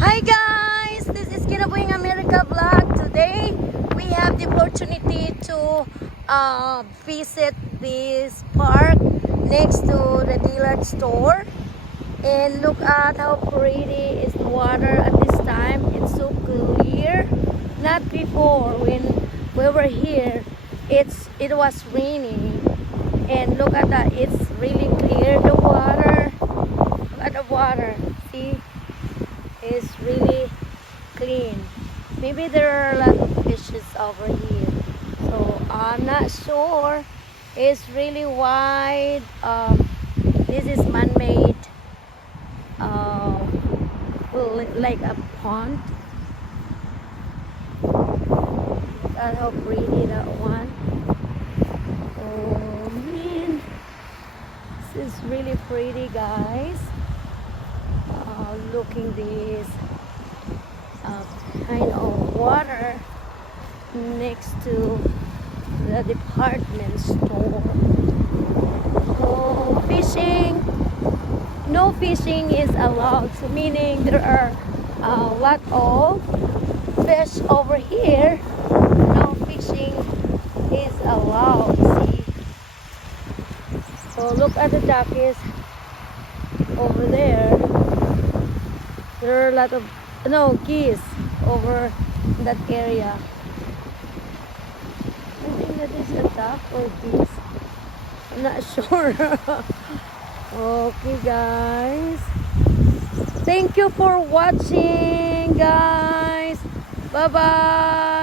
Hi guys, this is Kinabuing America vlog. Today we have the opportunity to visit this park next to the Dillard store, and look at how pretty is the water at this time. It's so clear. Not before when we were here, it was raining, and look at that. It's really clear. The water. Look at the water. See. Is really clean. Maybe there are a lot of fishes over here, so I'm not sure. It's really wide. This is man-made, like a pond. Look at how pretty that one. Oh man, this is really pretty, guys. Looking this kind of water next to the department store. So fishing, no fishing is allowed. So meaning there are a lot of fish over here. No fishing is allowed. See. So look at the duckies over there. There are a lot of geese over that area. I think that is a duck or geese. I'm not sure. Okay, guys. Thank you for watching, guys. Bye bye.